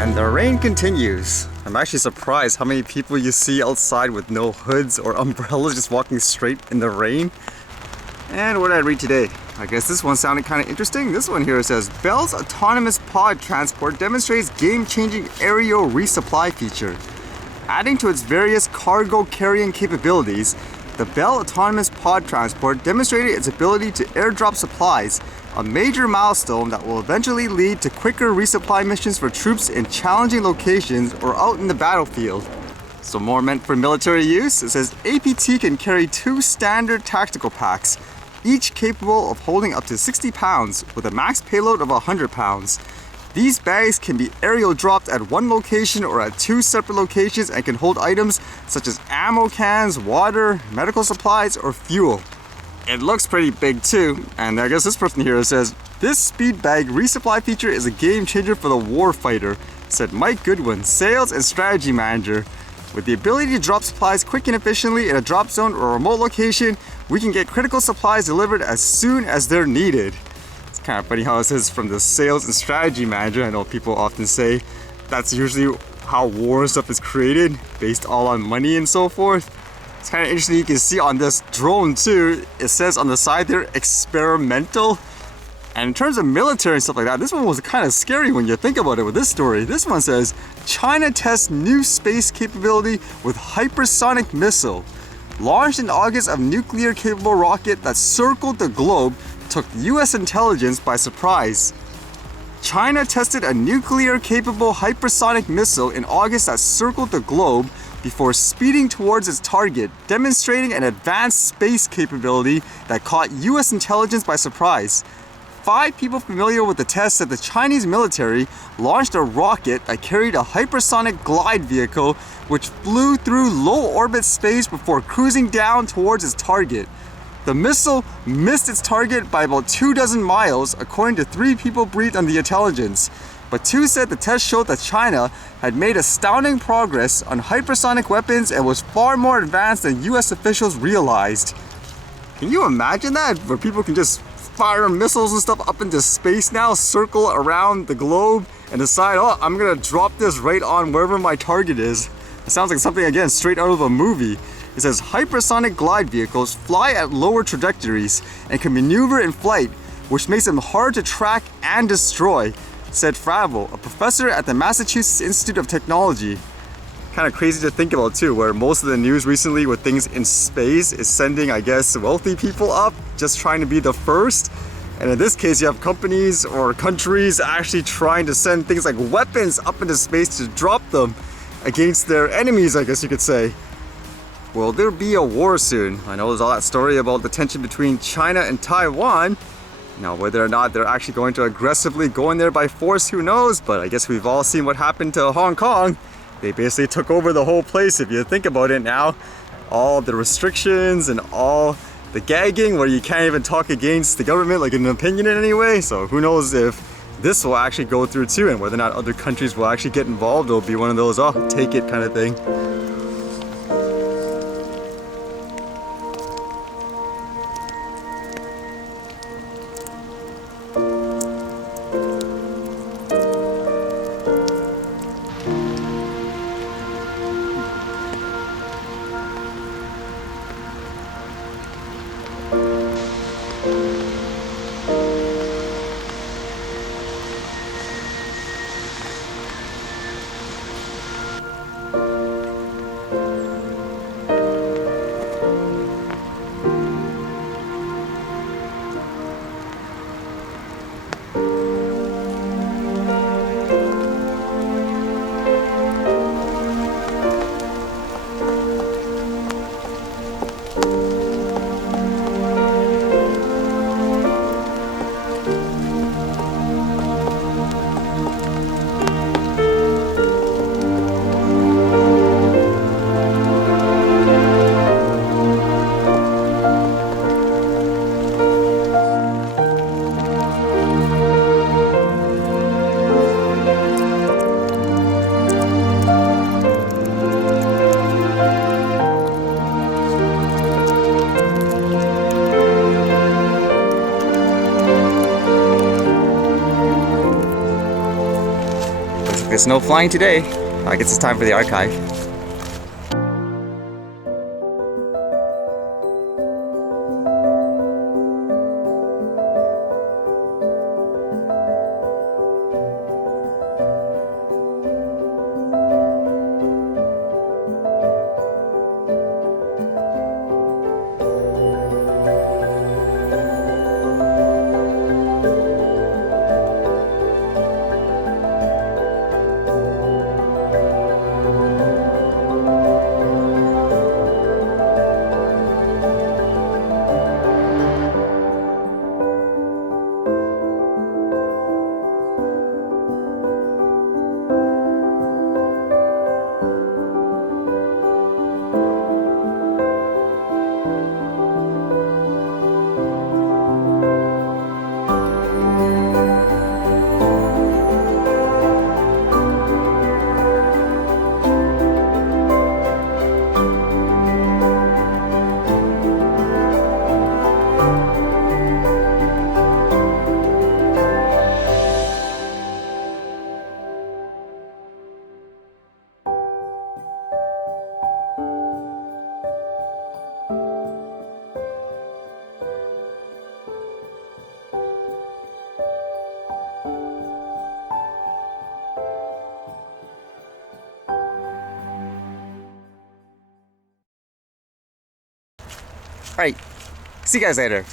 And the rain continues. I'm actually surprised how many people you see outside with no hoods or umbrellas just walking straight in the rain. And what did I read today? I guess this one sounded kind of interesting. This one here says, Bell's autonomous pod transport demonstrates game-changing aerial resupply feature. Adding to its various cargo carrying capabilities, the Bell autonomous pod transport demonstrated its ability to airdrop supplies, a major milestone that will eventually lead to quicker resupply missions for troops in challenging locations or out in the battlefield. So more meant for military use, it says APT can carry 2 standard tactical packs, each capable of holding up to 60 pounds with a max payload of 100 pounds. These bags can be aerial dropped at one location or at 2 separate locations and can hold items such as ammo cans, water, medical supplies, or fuel. It looks pretty big too, and I guess this person here says, this speed bag resupply feature is a game changer for the warfighter, said Mike Goodwin, Sales and Strategy Manager. With the ability to drop supplies quick and efficiently in a drop zone or a remote location, we can get critical supplies delivered as soon as they're needed. It's kind of funny how it says from the Sales and Strategy Manager. I know people often say that's usually how war stuff is created, based all on money and so forth. It's kind of interesting. You can see on this drone too, it says on the side there, experimental. And in terms of military and stuff like that, this one was kind of scary when you think about it with this story. This one says, China tests new space capability with Hypersonic Missile. Launched in August, a nuclear-capable rocket that circled the globe took US intelligence by surprise. China tested a nuclear-capable hypersonic missile in August that circled the globe before speeding towards its target, demonstrating an advanced space capability that caught US intelligence by surprise. 5 people familiar with the test said the Chinese military launched a rocket that carried a hypersonic glide vehicle which flew through low-orbit space before cruising down towards its target. The missile missed its target by about 24 miles, according to 3 people briefed on the intelligence. But 2 said the test showed that China had made astounding progress on hypersonic weapons and was far more advanced than US officials realized. Can you imagine that? Where people can just fire missiles and stuff up into space now, circle around the globe, and decide, oh, I'm gonna drop this right on wherever my target is. It sounds like something, again, straight out of a movie. It says hypersonic glide vehicles fly at lower trajectories and can maneuver in flight, which makes them hard to track and destroy, said Fravel, a professor at the Massachusetts Institute of Technology. Kind of crazy to think about too, where most of the news recently with things in space is sending, I guess, wealthy people up, just trying to be the first. And in this case, you have companies or countries actually trying to send things like weapons up into space to drop them against their enemies, I guess you could say. Will there be a war soon? I know there's all that story about the tension between China and Taiwan. Now, whether or not they're actually going to aggressively go in there by force, who knows? But I guess we've all seen what happened to Hong Kong. They basically took over the whole place, if you think about it now. All the restrictions and all the gagging where you can't even talk against the government, like an opinion in any way. So who knows if this will actually go through too, and whether or not other countries will actually get involved. It'll be one of those, oh, take it kind of thing. There's no flying today. I guess it's time for the archive. Alright, see you guys later.